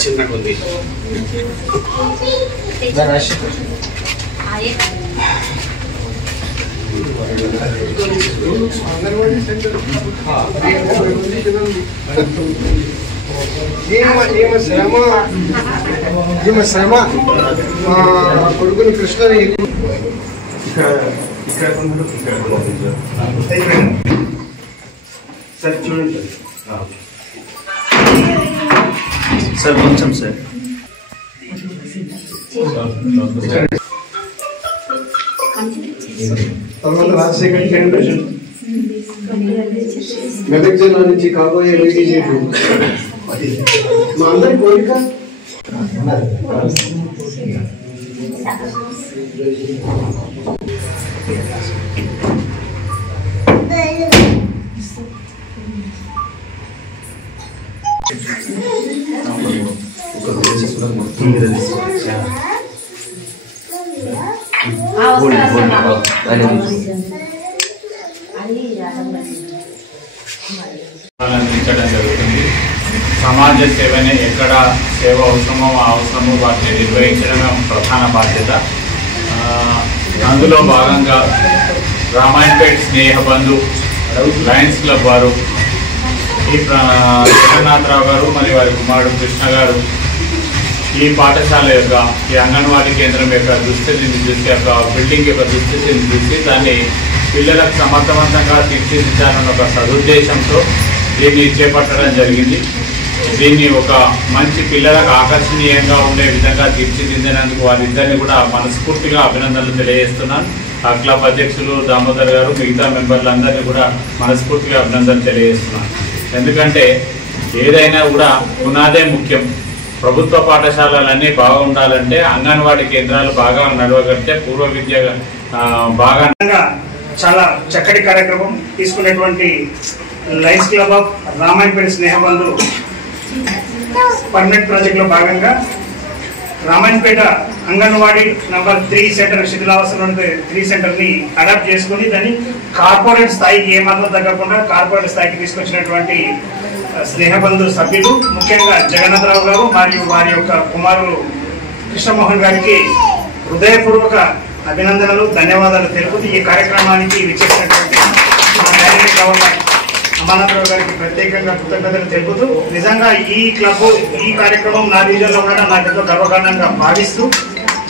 చిన్న కొద్ది శ్రమ కొడుకుని కృష్ణని సార్ చూడండి సార్ కొంచెం సార్ తర్వాత రాజశేఖర్ మెదక్ జిల్లా నుంచి కాబోయే వేడి మా అందరి కోరిక అందించడం జరుగుతుంది. సమాజ సేవనే ఎక్కడ సేవ అవసరమో ఆ అవసరమో వాటిని నిర్వహించడమే ప్రధాన బాధ్యత. అందులో భాగంగా రామాయణపేట్ స్నేహబంధు లయన్స్ క్లబ్ వారు ఈ జగన్నాథరావు గారు మరియు వారి కుమారుడు కృష్ణ గారు ఈ పాఠశాల యొక్క ఈ అంగన్వాడీ కేంద్రం యొక్క దుస్థితిని చూసి యొక్క బిల్డింగ్ యొక్క దుస్థితిని చూసి దాన్ని పిల్లలకు సమర్థవంతంగా తీర్చిదిద్దాలన్న ఒక సదుద్దేశంతో దీన్ని చేపట్టడం జరిగింది. దీన్ని ఒక మంచి పిల్లలకు ఆకర్షణీయంగా ఉండే విధంగా తీర్చిదిద్దినందుకు వారిద్దరిని కూడా మనస్ఫూర్తిగా అభినందనలు తెలియజేస్తున్నాను. ఆ క్లబ్ అధ్యక్షులు దామోదర్ గారు మిగతా మెంబర్లందరినీ కూడా మనస్ఫూర్తిగా అభినందనలు తెలియజేస్తున్నాను. ఎందుకంటే ఏదైనా కూడా పునాదే ముఖ్యం. ప్రభుత్వ పాఠశాలలన్నీ బాగా ఉండాలంటే అంగన్వాడీ కేంద్రాలు బాగా నడవగలిగితే పూర్వ విద్య బాగా చాలా చక్కటి కార్యక్రమం తీసుకునేటువంటి Lions club of Ramayampet Snehabandhu permanent project లో భాగంగా రామాయణపేట అంగన్వాడీ నంబర్ 3 సెంటర్ శిథిలావస్థలో 3 సెంటర్ ని అడాప్ట్ చేసుకుని దాన్ని కార్పొరేట్ స్థాయికి ఏమాత్రం తగ్గకుండా కార్పొరేట్ స్థాయికి తీసుకొచ్చినటువంటి స్నేహబంధు సభ్యులు ముఖ్యంగా జగన్నాథరావు గారు మరియు వారి యొక్క కుమారుడు కృష్ణమోహన్ గారికి హృదయపూర్వక అభినందనలు ధన్యవాదాలు తెలుపుతూ ఈ కార్యక్రమానికి విచ్చేసినటువంటి గవర్నర్ అమర్నాథరావు గారికి ప్రత్యేకంగా కృతజ్ఞతలు తెలుపుతూ నిజంగా ఈ క్లబ్ ఈ కార్యక్రమం నా డివిజన్లో కూడా నాకెంతో గర్వకారణంగా భావిస్తూ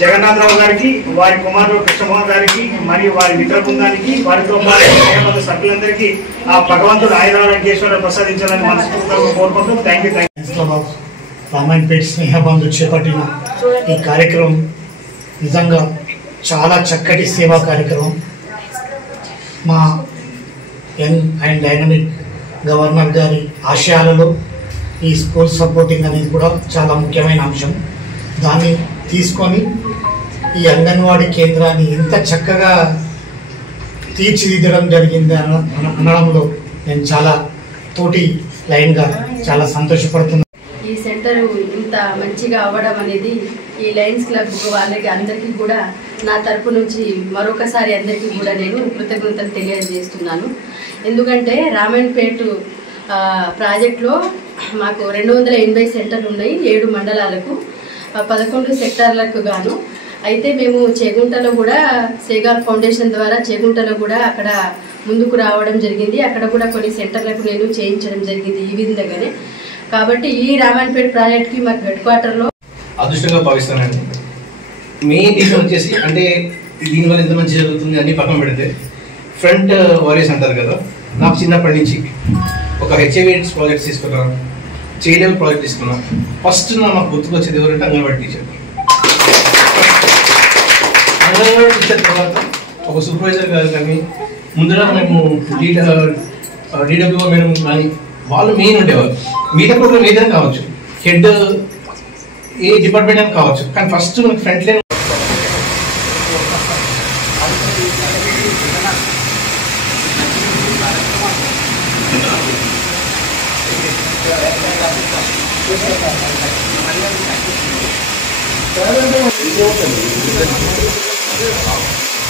జగన్నాథరావు గారికి వారి కుమారుడు కృష్ణమోహన్ గారికి మరియు వారి మిత్ర బృందానికి వారితో పాటు సభ్యులందరికీ ఆ భగవంతుడు ఆయురారోగ్యేశ్వర ప్రసాదించాలని మనస్ఫూర్తిగా కోరుకుంటూ థ్యాంక్ యూ. రామాయణపేట స్నేహబంధు చేపట్టిన ఈ కార్యక్రమం నిజంగా చాలా చక్కటి సేవా కార్యక్రమం. మా యంగ్ అండ్ డైనమిక్ గవర్నర్ గారి ఆశయాలలో ఈ స్కూల్ సపోర్టింగ్ అనేది కూడా చాలా ముఖ్యమైన అంశం. దాన్ని తీసుకొని ఈ అంగన్వాడీ కేంద్రాన్ని ఎంత చక్కగా తీర్చిదిద్దడం జరిగింది అనడంలో నేను చాలా తోటి లైన్గా చాలా సంతోషపడుతున్నాను. ఈ సెంటర్ ఇంత మంచిగా అవ్వడం అనేది ఈ లయన్స్ క్లబ్ వాళ్ళకి అందరికీ కూడా నా తరపు నుంచి మరొకసారి అందరికీ కూడా నేను కృతజ్ఞతలు తెలియజేస్తున్నాను. ఎందుకంటే రామాయణపేట ప్రాజెక్టులో మాకు 280 సెంటర్లు ఉన్నాయి 7 మండలాలకు 11 సెక్టార్లకు గాను. అయితే మేము చేగుంటలో కూడా సేగార్ ఫౌండేషన్ ద్వారా చేగుంటలో కూడా అక్కడ ముందుకు రావడం జరిగింది. అక్కడ కూడా కొన్ని సెంటర్లకు నేను చేయించడం జరిగింది ఈ విధంగానే. కాబట్టి ఈ రామాయణపేట ప్రాజెక్ట్కి మాకు హెడ్ క్వార్టర్లో అదృష్టంగా భావిస్తానండి. మెయిన్ రీజన్ వచ్చేసి అంటే దీనివల్ల ఎంత మంచి జరుగుతుంది అన్ని పక్కన పెడితే ఫ్రంట్ వారియర్స్ అంటారు కదా. నాకు చిన్నప్పటి నుంచి ఒక హెచ్ఐవి ప్రాజెక్ట్స్ తీసుకున్నాను, చేయలేని ప్రాజెక్ట్ తీసుకున్నాను. ఫస్ట్ నాకు గుర్తుకొచ్చేది ఎవరంటే అంగన్వాడీ టీచర్. అంగన్వాడీ టీచర్ తర్వాత ఒక సూపర్వైజర్ గారు కానీ ముందుగా మేము డిడబ్ల్యూఓ మేడం కానీ వాళ్ళు మెయిన్ ఉండేవారు. మిగతా ప్రోగ్రామ్ ఏదైనా కావచ్చు, హెడ్ ఏ డిపార్ట్మెంట్ అని కావచ్చు, కానీ ఫస్ట్ మనకి ఫ్రంట్ లైన్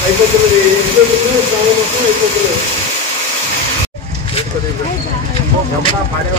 అయిపోతుంది. जमुना पाड़े